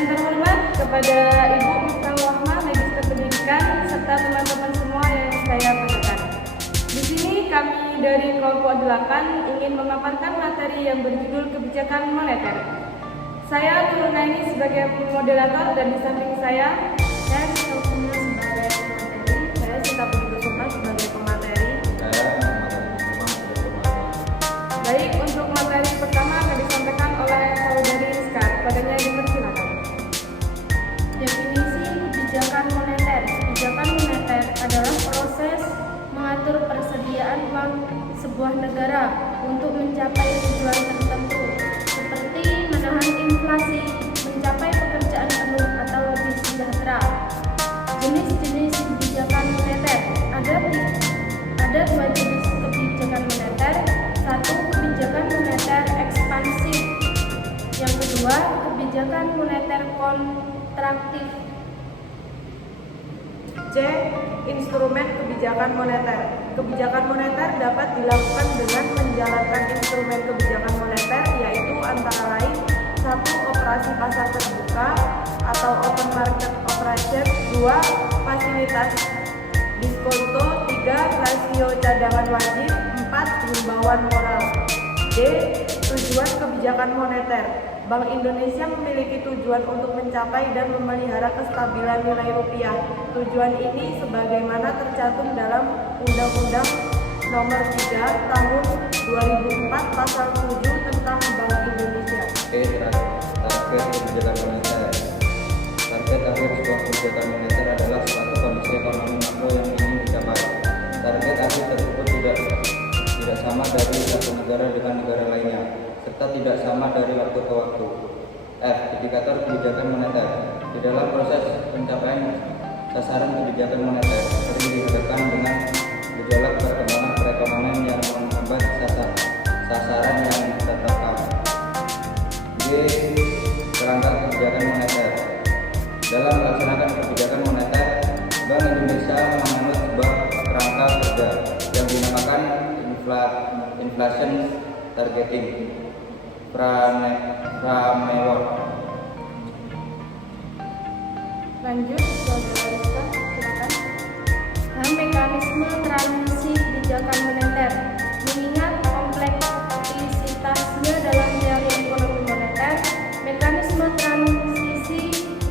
Yang terhormat kepada Ibu Miftahul Rahmah, Magister Pendidikan, serta teman-teman semua yang saya banggakan. Di sini kami dari kelompok 8 ingin memaparkan materi yang berjudul kebijakan moneter. Saya Nurul Naini sebagai moderator dan di samping saya Sofina sebagai pemateri, saya Sinta Budi Kusuma sebagai pemateri. Baik, untuk materi pertama akan disampaikan oleh Saudari Rizka. Kepadanya dipersilakan. definisi kebijakan moneter. Kebijakan moneter adalah proses mengatur persediaan uang sebuah negara untuk mencapai tujuan tertentu, seperti menahan inflasi, mencapai pekerjaan penuh atau lebih sejahtera. Jenis-jenis kebijakan moneter ada dua jenis kebijakan moneter. Satu, kebijakan moneter ekspansif. Yang kedua, kebijakan moneter kontraktif. C. Instrumen kebijakan moneter. Kebijakan moneter dapat dilakukan dengan menjalankan instrumen kebijakan moneter, yaitu antara lain 1. Operasi pasar terbuka atau open market operation. 2. Fasilitas diskonto. 3. Rasio cadangan wajib. 4. Himbauan moral. D. Tujuan kebijakan moneter. Bank Indonesia memiliki tujuan untuk mencapai dan memelihara kestabilan nilai rupiah. Tujuan ini sebagaimana tercantum dalam Undang-Undang Nomor 3 Tahun 2004 Pasal 7 tentang Bank Indonesia. Target kebijakan moneter. Target akhir sebuah kebijakan moneter adalah suatu kondisi ekonomi makro yang ingin dicapai. Target akhir tersebut tidak sama dari satu negara dengan negara lainnya, serta tidak sama dari waktu ke waktu. F. Indikator kebijakan moneter. Di dalam proses pencapaian sasaran kebijakan moneter sering dihadapkan dengan gejolak perkembangan perekonomian yang menghambat sasaran yang ditetapkan. G. Kerangka kebijakan moneter. Dalam melaksanakan kebijakan moneter, Bank Indonesia menganut sebuah kerangka kerja yang dinamakan inflation targeting framework. Lanjut, Saudara Rizka, silakan. Mekanisme transmisi kebijakan moneter. Mengingat kompleksitasnya dalam teori ekonomi moneter, mekanisme transisi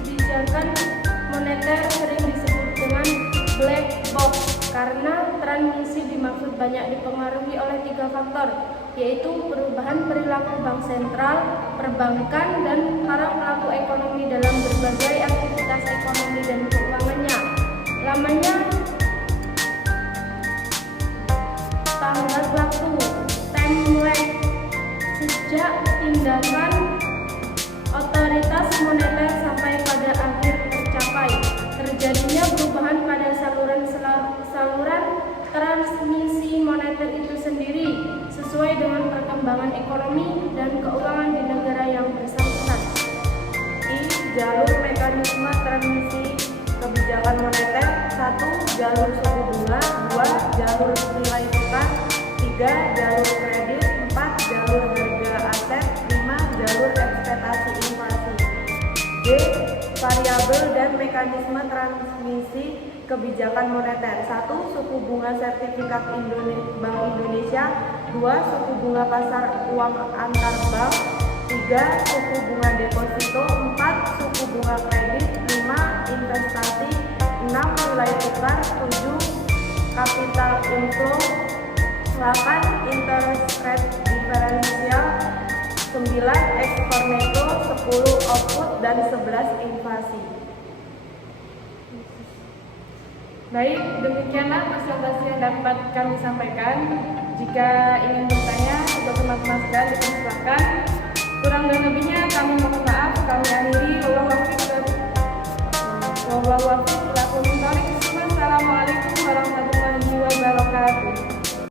kebijakan moneter sering disebut dengan black box karena transmisi dimaksud banyak dipengaruhi oleh 3 faktor, yaitu perubahan perilaku bank sentral, perbankan, dan para pelaku ekonomi dalam berbagai aktivitas ekonomi dan keuangannya. Lamanya tanggal waktu timeline sejak tindakan otoritas moneter sampai pada akhir tercapai. Terjadinya perubahan pada saluran transmisi moneter itu sendiri sesuai dengan perkembangan ekonomi dan keuangan di negara yang bersangkutan. I. Jalur mekanisme transmisi kebijakan moneter. 1. Jalur suku bunga. 2. Jalur nilai tukar. 3. Jalur kredit. 4. Jalur harga aset. 5. Jalur ekspektasi inflasi. D. Variabel dan mekanisme transmisi kebijakan moneter. 1. Suku bunga sertifikat Bank Indonesia. 2. Suku bunga pasar uang antar bank. 3. Suku bunga deposito. 4. Suku bunga kredit. 5. Investasi. 6. Nilai tukar. 7. Capital inflow. 8. Interest rate differential. 9. Ekspor neto. 10. Output. Dan 11. Inflasi. Baik, demikianlah presentasi yang dapat kami sampaikan. Jika ingin bertanya untuk teman-teman sekalian dipersilakan. Kurang dan lebihnya kami mohon maaf. Kami akhiri. Wassalamualaikum warahmatullahi wabarakatuh.